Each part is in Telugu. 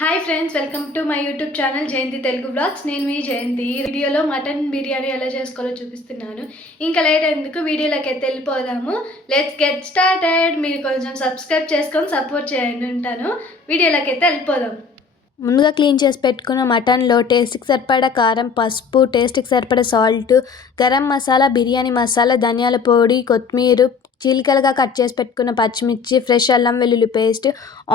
Hi friends welcome to my YouTube channel Jayanti Telugu blogs నేను మీ జయంతి. వీడియోలో మటన్ బిర్యానీ ఎలా చేసుకోవాలో చూపిస్తున్నాను. ఇంకా లేట్ ఎందుకు? వీడియోలోకి అయితే వెళ్ళిపోదాము. లెట్స్ గెట్ స్టార్టెడ్ మీరు కొంచెం సబ్స్క్రైబ్ చేసుకొని సపోర్ట్ చేయండి ఉంటాను వీడియోలోకి అయితే వెళ్ళిపోదాం. ముందుగా క్లీన్ చేసి పెట్టుకున్న మటన్లో టేస్ట్కి సరిపడా కారం పసుపు టేస్ట్కి సరిపడా సాల్ట్ గరం మసాలా బిర్యానీ మసాలా ధనియాల పొడి కొత్తిమీర చీలికలుగా కట్ చేసి పెట్టుకున్న పచ్చిమిర్చి ఫ్రెష్ అల్లం వెల్లుల్లి పేస్ట్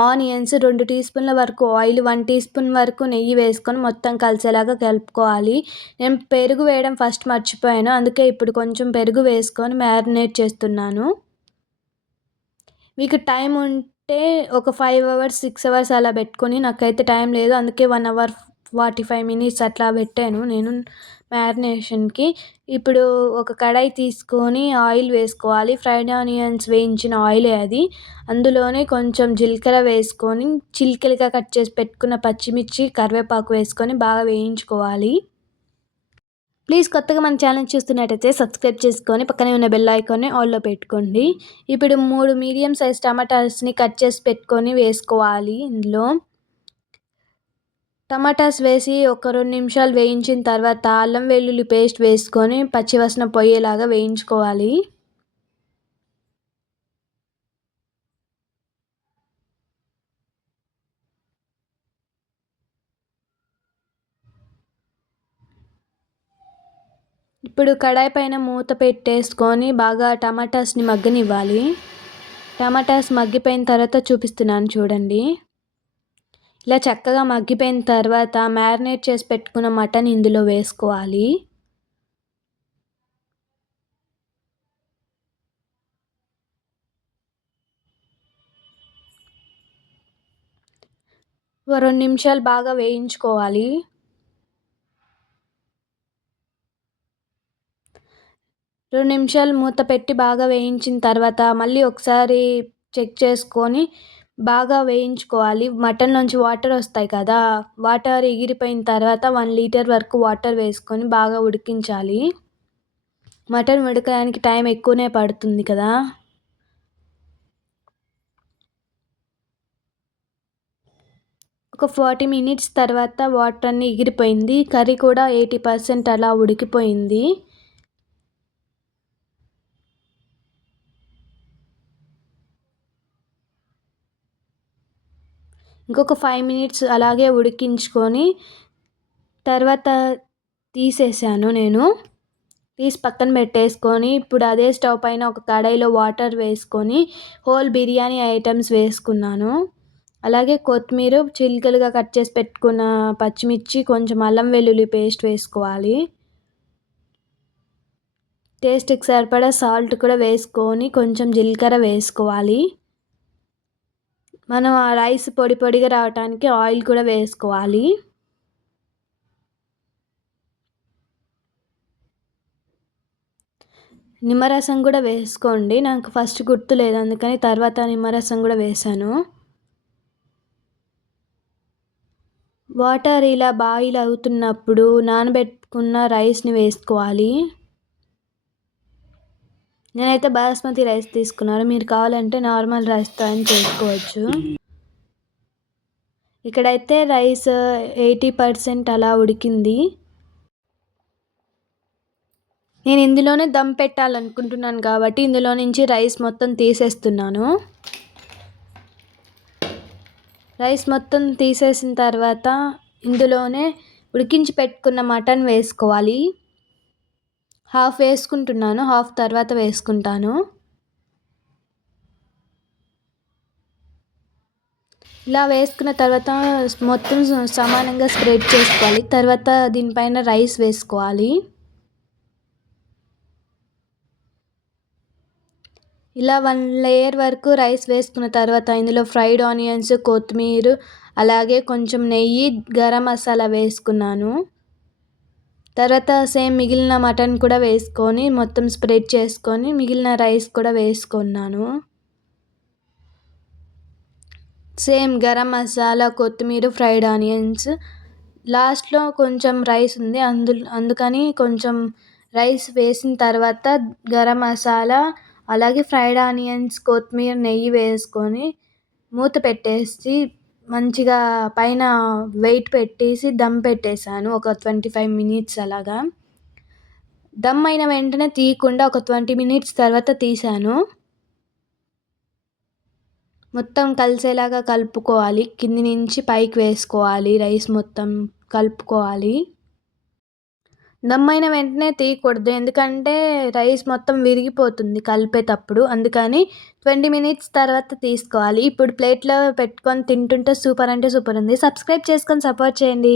ఆనియన్స్ రెండు టీ స్పూన్ల వరకు ఆయిల్ వన్ టీ స్పూన్ వరకు నెయ్యి వేసుకొని మొత్తం కలిసేలాగా కలుపుకోవాలి. నేను పెరుగు వేయడం ఫస్ట్ మర్చిపోయాను. అందుకే ఇప్పుడు కొంచెం పెరుగు వేసుకొని మ్యారినేట్ చేస్తున్నాను. మీకు టైం ఉంటే ఒక ఫైవ్ అవర్స్ సిక్స్ అవర్స్ అలా పెట్టుకొని నాకైతే టైం లేదు. అందుకే one hour forty five minutes అట్లా పెట్టాను. నేను మ్యారినేషన్కి ఇప్పుడు ఒక కడాయి తీసుకొని ఆయిల్ వేసుకోవాలి. ఫ్రైడ్ ఆనియన్స్ వేయించిన ఆయిలే అది. అందులోనే కొంచెం జీలకర్ర వేసుకొని చిలికలుగా కట్ చేసి పెట్టుకున్న పచ్చిమిర్చి కరివేపాకు వేసుకొని బాగా వేయించుకోవాలి. ప్లీజ్ కొత్తగా మన ఛానల్ చూస్తున్నట్టయితే సబ్స్క్రైబ్ చేసుకొని పక్కనే ఉన్న బెల్ ఐకాన్ని ఆల్లో పెట్టుకోండి. ఇప్పుడు మూడు మీడియం సైజ్ టమాటాస్ని కట్ చేసి పెట్టుకొని వేసుకోవాలి ఇందులో. టమాటాస్ వేసి ఒక రెండు నిమిషాలు వేయించిన తర్వాత అల్లం వెల్లుల్లి పేస్ట్ వేసుకొని పచ్చివాసన పోయేలాగా వేయించుకోవాలి. ఇప్పుడు కడాయి పైన మూత పెట్టేసుకొని బాగా టమాటాస్ని మగ్గనివ్వాలి. టమాటాస్ మగ్గిపోయిన తర్వాత చూపిస్తున్నాను చూడండి. ఇలా చక్కగా మగ్గిపోయిన తర్వాత మ్యారినేట్ చేసి పెట్టుకున్న మటన్ ఇందులో వేసుకోవాలి. రెండు నిమిషాలు బాగా వేయించుకోవాలి. రెండు నిమిషాలు మూత పెట్టి బాగా వేయించిన తర్వాత మళ్ళీ ఒకసారి చెక్ చేసుకొని బాగా వేయించుకోవాలి. మటన్లోంచి వాటర్ వస్తాయి కదా వాటర్ ఎగిరిపోయిన తర్వాత వన్ లీటర్ వరకు వాటర్ వేసుకొని బాగా ఉడికించాలి. మటన్ ఉడకడానికి టైం ఎక్కువనే పడుతుంది కదా. ఒక ఫార్టీ మినిట్స్ తర్వాత వాటర్ అన్నీ ఎగిరిపోయింది. కర్రీ కూడా ఎయిటీ పర్సెంట్ అలా ఉడికిపోయింది. ఇంకొక ఫైవ్ మినిట్స్ అలాగే ఉడికించుకొని తర్వాత తీసేసాను నేను. తీసి పక్కన పెట్టేసుకొని ఇప్పుడు అదే స్టవ్ పైన ఒక కడాయిలో వాటర్ వేసుకొని హోల్ బిర్యానీ ఐటమ్స్ వేసుకున్నాను. అలాగే కొత్తిమీర చిలుకలుగా కట్ చేసి పెట్టుకున్న పచ్చిమిర్చి కొంచెం అల్లం వెల్లుల్లి పేస్ట్ వేసుకోవాలి. టేస్ట్కి సరిపడా సాల్ట్ కూడా వేసుకొని కొంచెం జీలకర్ర వేసుకోవాలి. మనం ఆ రైస్ పొడి పొడిగా రావటానికి ఆయిల్ కూడా వేసుకోవాలి. నిమ్మరసం కూడా వేసుకోండి. నాకు ఫస్ట్ గుర్తు లేదు అందుకని తర్వాత నిమ్మరసం కూడా వేసాను వాటర్ ఇలా బాయిల్ అవుతున్నప్పుడు నానబెట్టుకున్న రైస్ని వేసుకోవాలి. నేనైతే బాస్మతి రైస్ తీసుకున్నాను. మీరు కావాలంటే నార్మల్ రైస్తో అని చేసుకోవచ్చు. ఇక్కడైతే రైస్ ఎయిటీ పర్సెంట్ అలా ఉడికింది. నేను ఇందులోనే దమ్ పెట్టాలనుకుంటున్నాను కాబట్టి ఇందులో నుంచి రైస్ మొత్తం తీసేస్తున్నాను. రైస్ మొత్తం తీసేసిన తర్వాత ఇందులోనే ఉడికించి పెట్టుకున్న మటన్ వేసుకోవాలి. హాఫ్ వేసుకుంటున్నాను హాఫ్ తర్వాత వేసుకుంటాను. ఇలా వేసుకున్న తర్వాత మొత్తం సమానంగా స్ప్రెడ్ చేసుకోవాలి. తర్వాత దీనిపైన రైస్ వేసుకోవాలి. ఇలా వన్ లేయర్ వరకు రైస్ వేసుకున్న తర్వాత ఇందులో ఫ్రైడ్ ఆనియన్స్ కొత్తిమీర అలాగే కొంచెం నెయ్యి గరం మసాలా వేసుకున్నాను. తర్వాత సేమ్ మిగిలిన మటన్ కూడా వేసుకొని మొత్తం స్ప్రెడ్ చేసుకొని మిగిలిన రైస్ కూడా వేసుకున్నాను. సేమ్ గరం మసాలా కొత్తిమీర ఫ్రైడ్ ఆనియన్స్. లాస్ట్లో కొంచెం రైస్ ఉంది. అందు అందుకని కొంచెం రైస్ వేసిన తర్వాత గరం మసాలా అలాగే ఫ్రైడ్ ఆనియన్స్ కొత్తిమీర నెయ్యి వేసుకొని మూత పెట్టేసి మంచిగా పైన వెయిట్ పెట్టేసి దమ్ పెట్టేసాను ఒక ట్వంటీ ఫైవ్ మినిట్స్ అలాగా. దమ్ అయిన వెంటనే తీయకుండా ఒక ట్వంటీ మినిట్స్ తర్వాత తీశాను. మొత్తం కలిసేలాగా కలుపుకోవాలి. కింది నుంచి పైకి వేసుకోవాలి. రైస్ మొత్తం కలుపుకోవాలి. దమ్ అయిన వెంటనే తీయకూడదు. ఎందుకంటే రైస్ మొత్తం విరిగిపోతుంది కలిపేటప్పుడు. అందుకని ట్వంటీ మినిట్స్ తర్వాత తీసుకోవాలి. ఇప్పుడు ప్లేట్లో పెట్టుకొని తింటుంటే సూపర్ అంటే సూపర్ ఉంది. సబ్స్క్రైబ్ చేసుకొని సపోర్ట్ చేయండి.